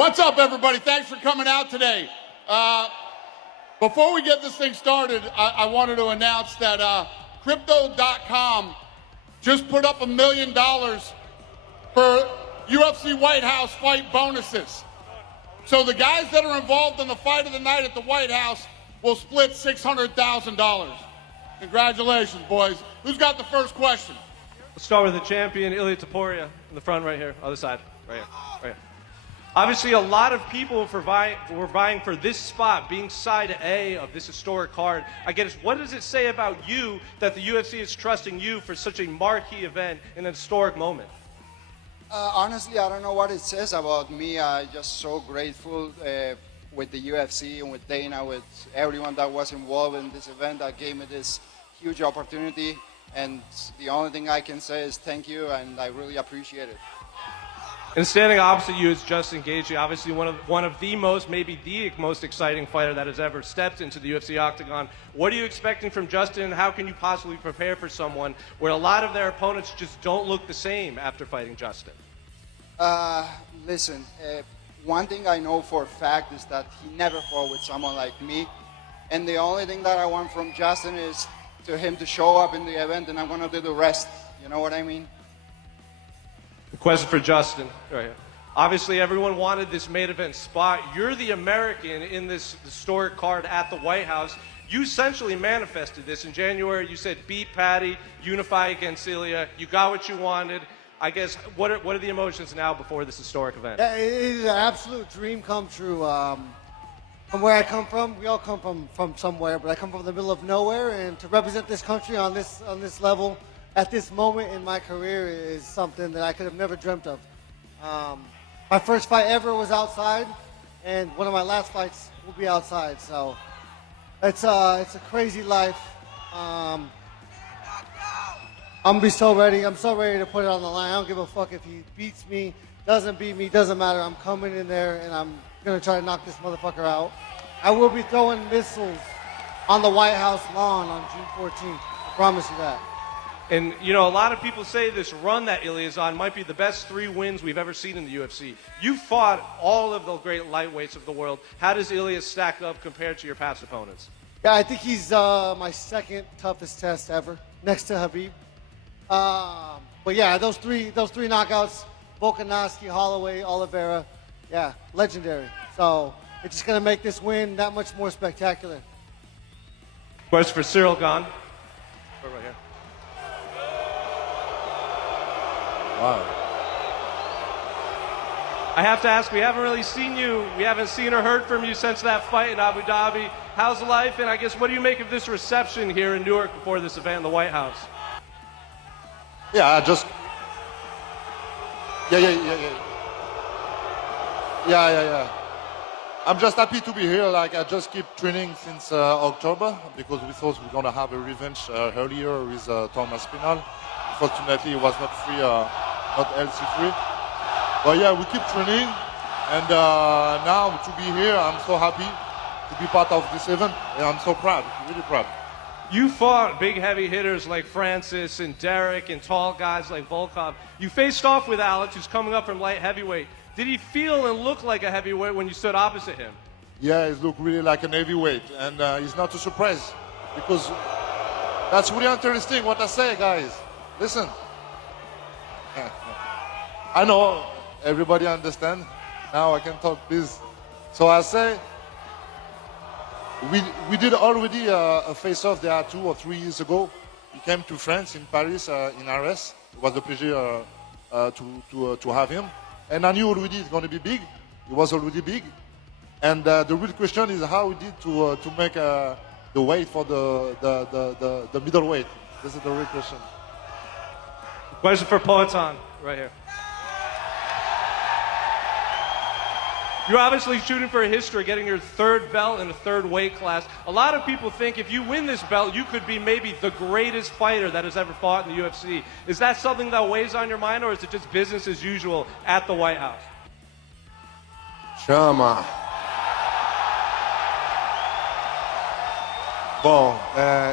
What's up, everybody? Thanks for coming out today. Before we get this thing started, I wanted to announce that Crypto.com just put up $1 million for UFC White House fight bonuses. So the guys that are involved in the fight of the night at the White House will split $600,000. Congratulations, boys. Who's got the first question? Let's start with the champion, Ilia Topuria, in the front right here, other side, right here, right here. Obviously, a lot of people were vying for this spot, being side A of this historic card. I guess, what does it say about you that the UFC is trusting you for such a marquee event in an historic moment? Honestly, I don't know what it says about me. I'm just so grateful with the UFC and with Dana, with everyone that was involved in this event that gave me this huge opportunity. And the only thing I can say is thank you, and I really appreciate it. And standing opposite you is Justin Gaethje, obviously one of the most, maybe the most exciting fighter that has ever stepped into the UFC octagon. What are you expecting from Justin, and how can you possibly prepare for someone where a lot of their opponents just don't look the same after fighting Justin? Listen, one thing I know for a fact is that he never fought with someone like me. And the only thing that I want from Justin is to him to show up in the event, and I'm going to do the rest. You know what I mean? The question for Justin, right here. Obviously, everyone wanted this main event spot. You're the American in this historic card at the White House. You essentially manifested this in January. You said, beat Patty, unify against Ilia. You got what you wanted. I guess, what are the emotions now before this historic event? Yeah, it is an absolute dream come true. From where I come from, we all come from somewhere, but I come from the middle of nowhere, and to represent this country on this level, at this moment in my career, is something that I could have never dreamt of. My first fight ever was outside, and one of my last fights will be outside. So it's a crazy life. I'm gonna be so ready. I'm so ready to put it on the line. I don't give a fuck if he beats me, doesn't beat me, doesn't matter. I'm coming in there, and I'm gonna try to knock this motherfucker out. I will be throwing missiles on the White House lawn on June 14th. I promise you that. And, you know, a lot of people say this run that Ilia's on might be the best 3 wins we've ever seen in the UFC. You fought all of the great lightweights of the world. How does Ilia stack up compared to your past opponents? Yeah, I think he's my second toughest test ever, next to Khabib. But yeah, those three knockouts, Volkanovski, Holloway, Oliveira, yeah, legendary. So it's just going to make this win that much more spectacular. Question for Ciryl Gane. Right here. Wow. I have to ask, we haven't really seen you, we haven't seen or heard from you since that fight in Abu Dhabi. How's life? And I guess, what do you make of this reception here in Newark before this event in the White House? Yeah, I'm just happy to be here. Like, I just keep training since October because we thought we were gonna have a revenge earlier with Thomas Pinal. Unfortunately, it was not free, not LC free. But yeah, we keep training, and now to be here, I'm so happy to be part of this event, and I'm so proud, really proud. You fought big heavy hitters like Francis and Derek and tall guys like Volkov. You faced off with Alex, who's coming up from light heavyweight. Did he feel and look like a heavyweight when you stood opposite him? Yeah, he looked really like an heavyweight, and he's not a surprise because that's really interesting what I say, guys. Listen, I know everybody understand. Now I can talk, please. So I say, we did already a face-off there 2 or 3 years ago. He came to France, in Paris, in RS. It was a pleasure to have him. And I knew already it's going to be big. He was already big. And the real question is how we did to make the weight for the middleweight. This is the real question. Question for Poatan, right here. You're obviously shooting for a history, getting your 3rd belt in a 3rd weight class. A lot of people think if you win this belt, you could be maybe the greatest fighter that has ever fought in the UFC. Is that something that weighs on your mind, or is it just business as usual at the White House? Chama. Bom,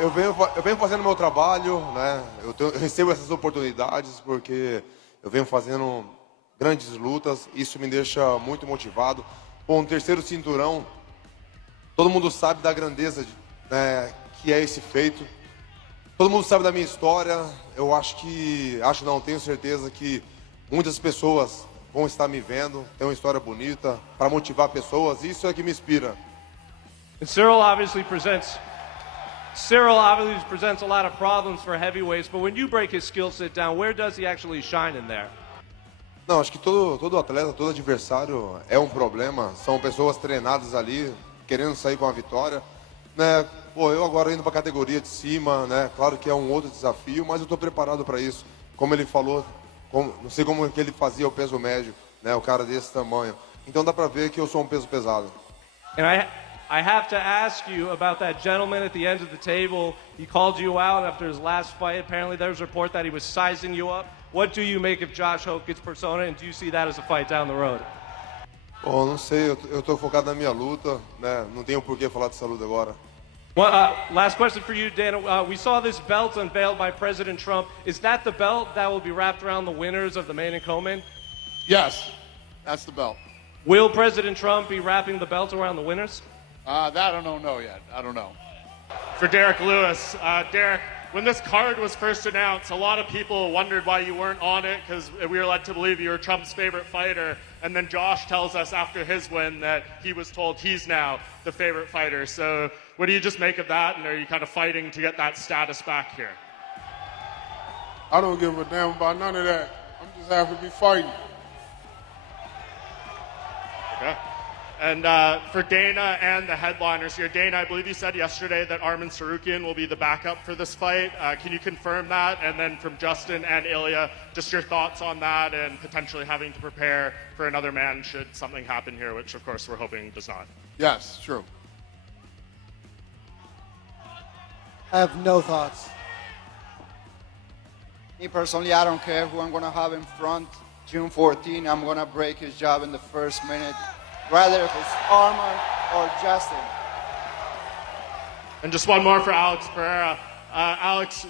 eu venho fazendo meu trabalho, né? Eu recebo essas oportunidades porque eu venho fazendo grandes lutas, isso me deixa muito motivado. Bom, um terceiro cinturão, todo mundo sabe da grandeza né, que é esse feito. Todo mundo sabe da minha história. Eu tenho certeza que muitas pessoas vão estar me vendo. Tem uma história bonita para motivar pessoas. Isso é que me inspira. And Ciryl obviously presents a lot of problems for heavyweights, but when you break his skill set down, where does he actually shine in there? Não, acho que todo atleta, todo adversário é um problema. São pessoas treinadas ali, querendo sair com a vitória. Né? Pô, eu agora indo para a categoria de cima, né? Claro que é um outro desafio, mas eu estou preparado para isso. Como ele falou, não sei como que ele fazia o peso médio, né? O cara desse tamanho. Então dá para ver que eu sou um peso pesado. And I have to ask you about that gentleman at the end of the table. He called you out after his last fight. Apparently there's a report that he was sizing you up. What do you make of Josh Hokit's persona, and do you see that as a fight down the road? Bom, não sei, eu estou focado na minha luta, né? Não tenho por que falar dessa luta agora. Well, last question for you, Dana. We saw this belt unveiled by President Trump. Is that the belt that will be wrapped around the winners of the main and co-main? Yes, that's the belt. Will President Trump be wrapping the belt around the winners? That I don't know yet. I don't know. For Derek Lewis. Derek, when this card was first announced, a lot of people wondered why you weren't on it because we were led to believe you were Trump's favorite fighter. And then Josh tells us after his win that he was told he's now the favorite fighter. So what do you just make of that? And are you kind of fighting to get that status back here? I don't give a damn about none of that. I'm just happy to be fighting. Okay. And for Dana and the headliners here, Dana, I believe you said yesterday that Arman Tsarukyan will be the backup for this fight. Can you confirm that? And then from Justin and Ilia, just your thoughts on that and potentially having to prepare for another man should something happen here, which of course we're hoping does not. Yes, true. I have no thoughts. Me personally, I don't care who I'm going to have in front. June 14, I'm going to break his job in the first minute, rather if it's Arman or Justin. And just one more for Alex Pereira. Alex,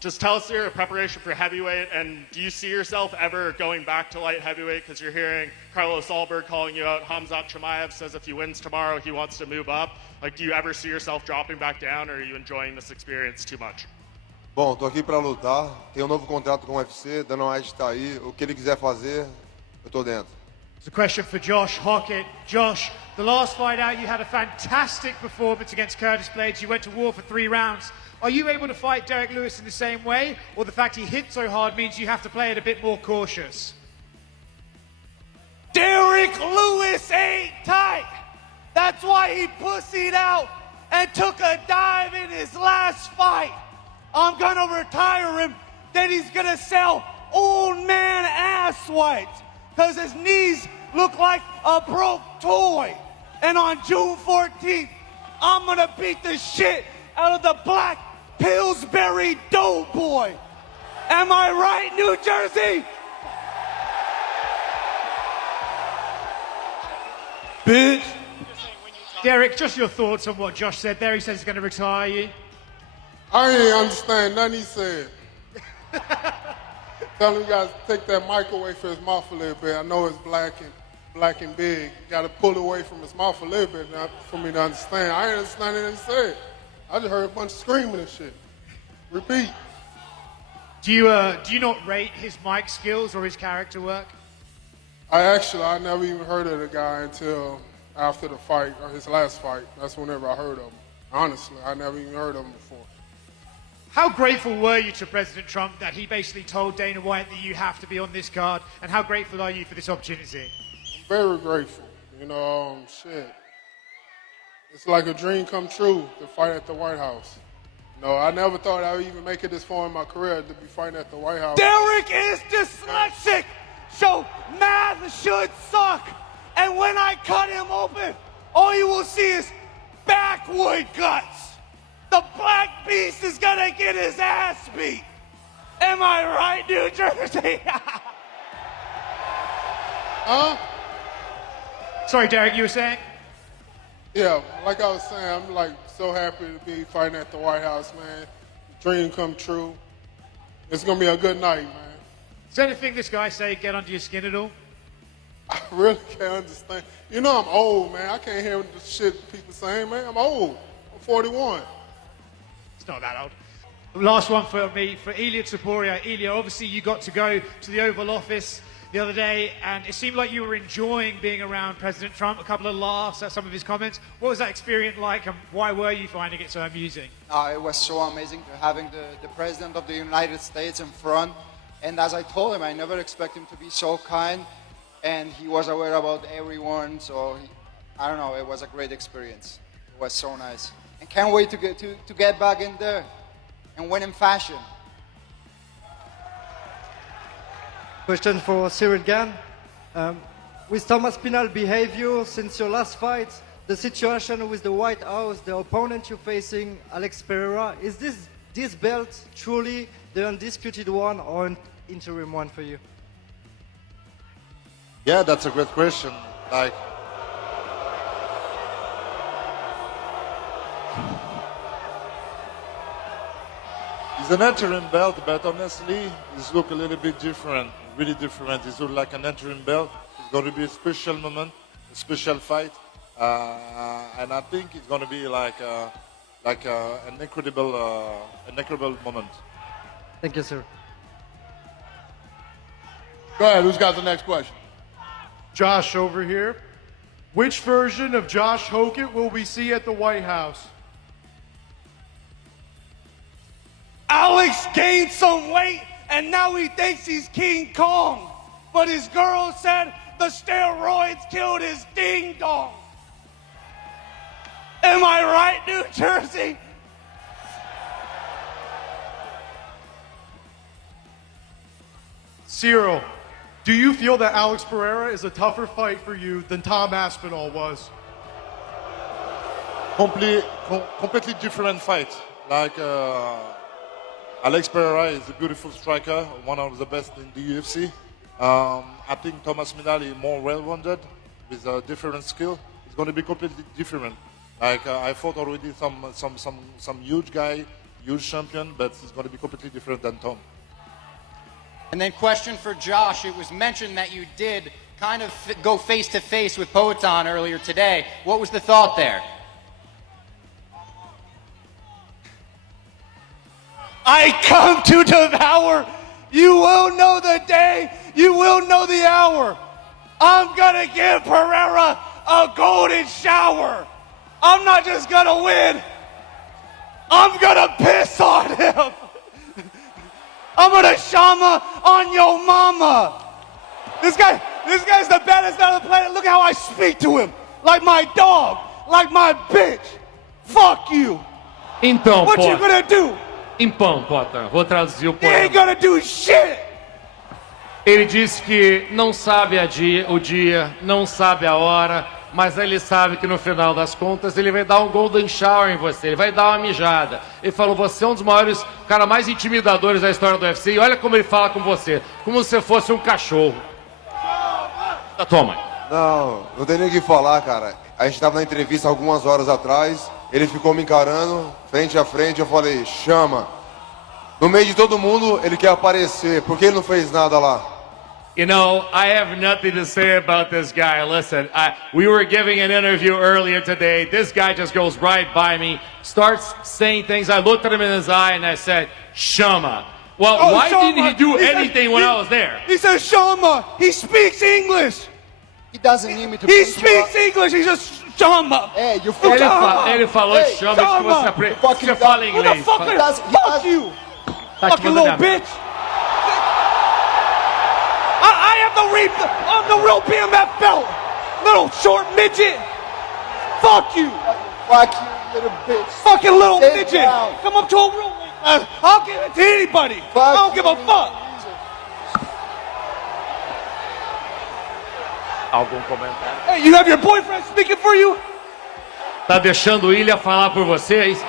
just tell us your preparation for heavyweight, and do you see yourself ever going back to light heavyweight? Because you're hearing Carlos Alberg calling you out. Hamzat Chimaev says if he wins tomorrow, he wants to move up. Like, do you ever see yourself dropping back down, or are you enjoying this experience too much? Bom, tô aqui para lutar. Tenho um novo contrato com o UFC. Dana White está aí. O que ele quiser fazer, eu tô dentro. It's a question for Josh Hokit. Josh, the last fight out, you had a fantastic performance against Curtis Blades. You went to war for 3 rounds. Are you able to fight Derek Lewis in the same way, or the fact he hit so hard means you have to play it a bit more cautious? Derek Lewis ain't tight. That's why he pussied out and took a dive in his last fight. I'm gonna retire him, then he's gonna sell old man ass wipes, because his knees look like a broke toy. And on June 14th, I'm gonna beat the shit out of the black Pillsbury Doughboy. Am I right, New Jersey? Bitch. Derek, just your thoughts on what Josh said there. He says he's going to retire you. I ain't understand nothing he said. Tell him you gotta take that mic away from his mouth a little bit. I know it's black and big. You gotta pull it away from his mouth a little bit for me to understand. I ain't understand anything he said. I just heard a bunch of screaming and shit. Repeat. Do you not rate his mic skills or his character work? I never even heard of the guy until after the fight, or his last fight. That's whenever I heard of him. Honestly, I never even heard of him before. How grateful were you to President Trump that he basically told Dana White that you have to be on this card, and how grateful are you for this opportunity? I'm very grateful. Shit. It's like a dream come true to fight at the White House. I never thought I would even make it this far in my career to be fighting at the White House. Derek is dyslexic, so math should suck. And when I cut him open, all you will see is backwood guts. The black beast is gonna get his ass beat. Am I right, New Jersey? Huh? Sorry, Derek, you were saying? Yeah, like I was saying, I'm like so happy to be fighting at the White House, man. Dream come true. It's gonna be a good night, man. Does anything this guy say get under your skin at all? I really can't understand. You know I'm old, man. I can't hear the shit people saying, man. I'm old. I'm 41. It's not that old. Last one for me, for Ilia Topuria. Ilia, obviously you got to go to the Oval Office the other day, and it seemed like you were enjoying being around President Trump, a couple of laughs at some of his comments. What was that experience like, and why were you finding it so amusing? It was so amazing to having the President of the United States in front. And as I told him, I never expected him to be so kind. And he was aware about everyone. So, I don't know, it was a great experience. It was so nice. And can't wait to get back in there and win in fashion. Question for Ciryl Gane. With Thomas Pinal behavior since your last fight, the situation with the White House, the opponent you're facing, Alex Pereira, is this belt truly the undisputed one or an interim one for you? Yeah, that's a great question. Like, it's an interim belt, but honestly, it's look a little bit different, really different. It's look like an interim belt. It's going to be a special moment, a special fight, and I think it's going to be like an incredible moment. Thank you, sir. Go ahead, who's got the next question? Josh over here. Which version of Josh Hokit will we see at the White House? Alex gained some weight and now he thinks he's King Kong. But his girl said the steroids killed his ding dong. Am I right, New Jersey? Ciryl, do you feel that Alex Pereira is a tougher fight for you than Tom Aspinall was? Completely different fight. Like Alex Pereira is a beautiful striker, one of the best in the UFC. I think Thomas Minal is more well-rounded with a different skill. It's going to be completely different. Like I fought already some huge guy, huge champion, but it's going to be completely different than Tom. And then question for Josh. It was mentioned that you did kind of go face-to-face with Poatan earlier today. What was the thought there? I come to devour. You will know the day. You will know the hour. I'm gonna give Pereira a golden shower. I'm not just gonna win. I'm gonna piss on him. I'm gonna shama on your mama. This guy's the baddest on the planet. Look how I speak to him. Like my dog. Like my bitch. Fuck you. Então, What you Potter. gonna do? Então, Potter, vou traduzir o You ain't poema. gonna do shit. Ele disse que não sabe o dia, não sabe a hora, mas ele sabe que no final das contas ele vai dar um golden shower em você, ele vai dar uma mijada. Ele falou, você é um dos maiores, cara mais intimidadores da história do UFC, e olha como ele fala com você, como se você fosse um cachorro. Toma. Não tem nem o que falar, cara. A gente tava na entrevista algumas horas atrás, ele ficou me encarando, frente a frente, eu falei, chama. No meio de todo mundo, ele quer aparecer, porque ele não fez nada lá. You know, I have nothing to say about this guy. Listen, we were giving an interview earlier today. This guy just goes right by me, starts saying things. I looked at him in his eye and I said, Shama. Well, why didn't he do anything when I was there? He says Shama. He speaks English. He doesn't need me to He punch you speaks up. English. He says Shama. Hey, you Ele falou, chama que você aprende. Você fala inglês. Fuck you. Fucking little bitch. I'm the real BMF belt. Little short midget. Fuck you. Fuck you, little bitch. Fucking little Sit midget. down. Come up to a real man. I'll give it to anybody. I don't give a fuck. Algum comentário? Hey, you have your boyfriend speaking for you? Tá deixando o Ilia falar por você? É isso?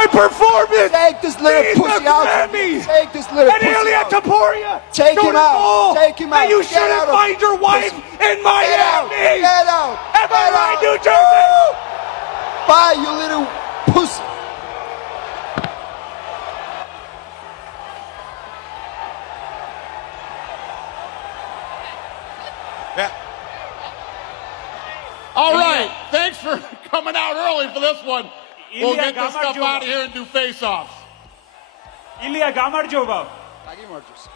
my performance. Take this little These pussy are out. Grammys. Take this little And pussy Ilia out. Topuria. Take him out. Take him out. And you Get shouldn't out of- find your wife in Miami. Get out. Am I Get right, out. New Jersey? Bye, you little pussy. All right, thanks for coming out early for this one. We'll Ilia get this stuff Gamarjova. out of here and do face-offs. Ilia Gamarjova. Aqui, Marcos.